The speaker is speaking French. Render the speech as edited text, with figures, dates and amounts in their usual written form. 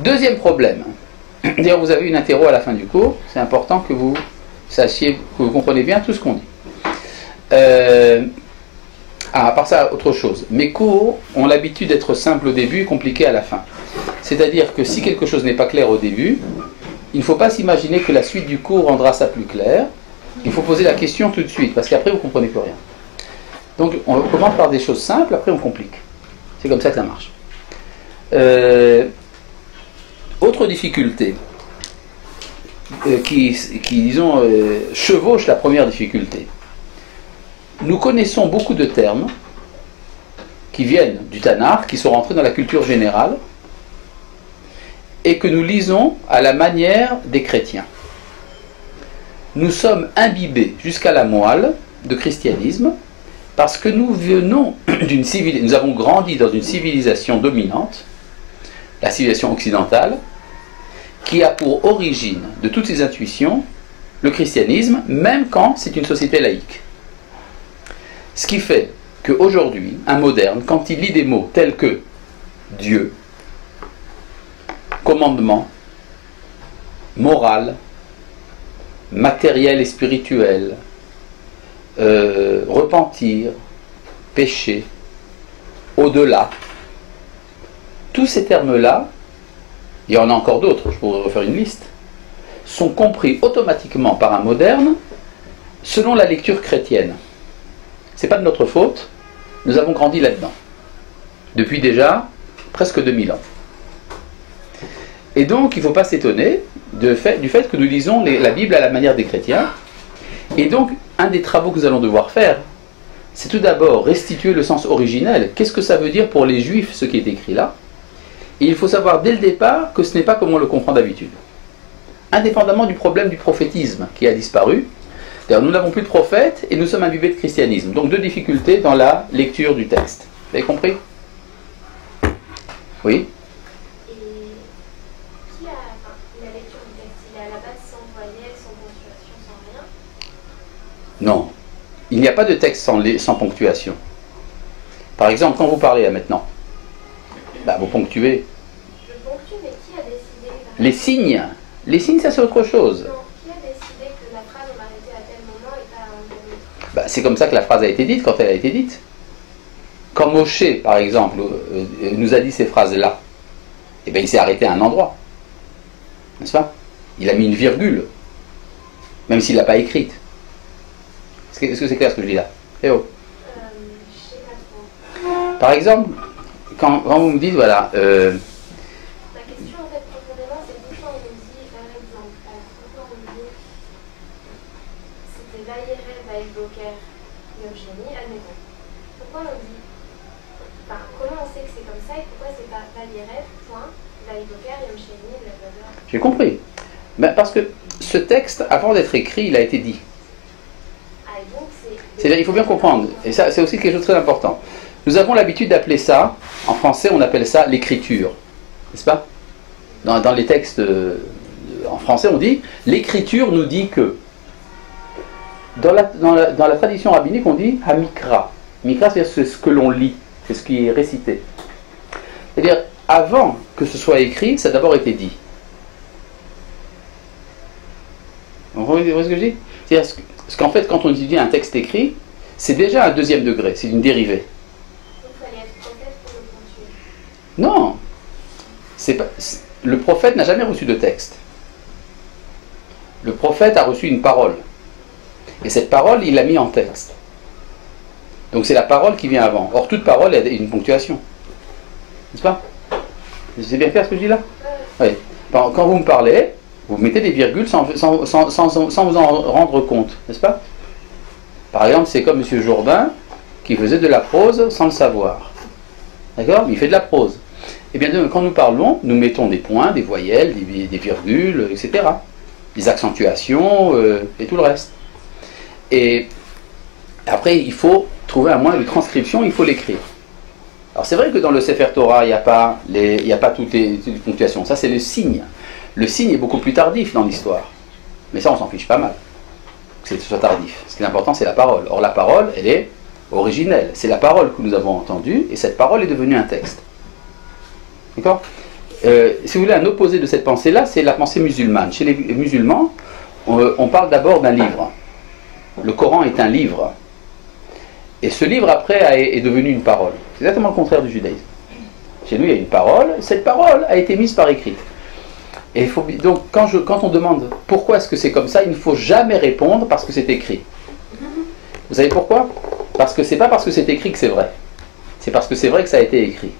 Deuxième problème. D'ailleurs, vous avez une interro à la fin du cours. C'est important que vous sachiez, que vous compreniez bien tout ce qu'on dit. À part ça, autre chose. Mes cours ont l'habitude d'être simples au début et compliqués à la fin. C'est-à-dire que si quelque chose n'est pas clair au début, il ne faut pas s'imaginer que la suite du cours rendra ça plus clair. Il faut poser la question tout de suite, parce qu'après vous ne comprenez plus rien. Donc on commence par des choses simples, après on complique. C'est comme ça que ça marche. Autre difficulté qui disons, chevauche la première difficulté. Nous connaissons beaucoup de termes qui viennent du Tanakh, qui sont rentrés dans la culture générale, et que nous lisons à la manière des chrétiens. Nous sommes imbibés jusqu'à la moelle de christianisme, parce que nous venons d'une civilisation, nous avons grandi dans une civilisation dominante, la civilisation occidentale, qui a pour origine de toutes ces intuitions le christianisme, même quand c'est une société laïque. Ce qui fait qu'aujourd'hui, un moderne, quand il lit des mots tels que Dieu, commandement, morale, matériel et spirituel, repentir, péché, au-delà, tous ces termes-là, il y en a encore d'autres, je pourrais refaire une liste, sont compris automatiquement par un moderne selon la lecture chrétienne. Ce n'est pas de notre faute, nous avons grandi là-dedans, depuis déjà presque 2000 ans. Et donc, il ne faut pas s'étonner du fait que nous lisons la Bible à la manière des chrétiens. Et donc, un des travaux que nous allons devoir faire, c'est tout d'abord restituer le sens originel. Qu'est-ce que ça veut dire pour les Juifs, ce qui est écrit là? Et il faut savoir dès le départ que ce n'est pas comme on le comprend d'habitude. Indépendamment du problème du prophétisme qui a disparu, d'ailleurs, nous n'avons plus de prophète et nous sommes imbibés de christianisme. Donc, deux difficultés dans la lecture du texte. Vous avez compris? Oui? Non, il n'y a pas de texte sans ponctuation. Par exemple, quand vous parlez là maintenant, vous ponctuez. Je ponctue, mais qui a décidé Les signes, ça c'est autre chose. Non, qui a décidé que la phrase on m'arrêtait à tel moment et pas à un tel autre? C'est comme ça que la phrase a été dite quand elle a été dite. Quand Moshe, par exemple, nous a dit ces phrases-là, il s'est arrêté à un endroit. N'est-ce pas? Il a mis une virgule, même s'il ne l'a pas écrite. Est-ce que c'est clair ce que je dis là? Je sais pas trop. Par exemple, quand vous me dites, voilà... Ma question, en fait, profondément, c'est pourquoi on nous dit, par exemple, pourquoi on nous dit, c'était Vaïrel, Vaïboker, Yom Sheni, admettons. Pourquoi on dit, comment on sait que c'est comme ça et pourquoi c'est pas Vaïrel, point, Vaïboker, Yom Sheni, blablabla? J'ai compris. Parce que ce texte, avant d'être écrit, il a été dit. C'est-à-dire, il faut bien comprendre, et ça c'est aussi quelque chose de très important. Nous avons l'habitude d'appeler ça, en français on appelle ça l'écriture, n'est-ce pas? Dans les textes en français on dit, l'écriture nous dit que. Dans la tradition rabbinique on dit hamikra. Mikra c'est ce que l'on lit, c'est ce qui est récité. C'est-à-dire, avant que ce soit écrit, ça a d'abord été dit. Vous voyez ce que je dis? C'est-à-dire, parce qu'en fait, quand on étudie un texte écrit, c'est déjà un deuxième degré, c'est une dérivée. Il fallait être prophète pour le ponctuer. Non, le prophète n'a jamais reçu de texte. Le prophète a reçu une parole. Et cette parole, il l'a mis en texte. Donc c'est la parole qui vient avant. Or, toute parole a une ponctuation. N'est-ce pas? C'est bien clair ce que je dis là? Oui. Quand vous me parlez, vous mettez des virgules sans vous en rendre compte, n'est-ce pas? Par exemple, c'est comme M. Jourdain qui faisait de la prose sans le savoir. D'accord? Il fait de la prose. Et bien, quand nous parlons, nous mettons des points, des voyelles, des virgules, etc. Des accentuations et tout le reste. Et après, il faut trouver un moyen de transcription, il faut l'écrire. Alors c'est vrai que dans le Sefer Torah, il n'y a pas toutes les ponctuations. Ça, c'est le signe. Le signe est beaucoup plus tardif dans l'histoire. Mais ça, on s'en fiche pas mal. Que ce soit tardif. Ce qui est important, c'est la parole. Or, la parole, elle est originelle. C'est la parole que nous avons entendue, et cette parole est devenue un texte. D'accord? Si vous voulez, un opposé de cette pensée-là, c'est la pensée musulmane. Chez les musulmans, on parle d'abord d'un livre. Le Coran est un livre. Et ce livre, après, est devenu une parole. C'est exactement le contraire du judaïsme. Chez nous, il y a une parole. Cette parole a été mise par écrit. Et donc, quand on demande pourquoi est-ce que c'est comme ça, il ne faut jamais répondre parce que c'est écrit. Vous savez pourquoi? Parce que c'est pas parce que c'est écrit que c'est vrai. C'est parce que c'est vrai que ça a été écrit.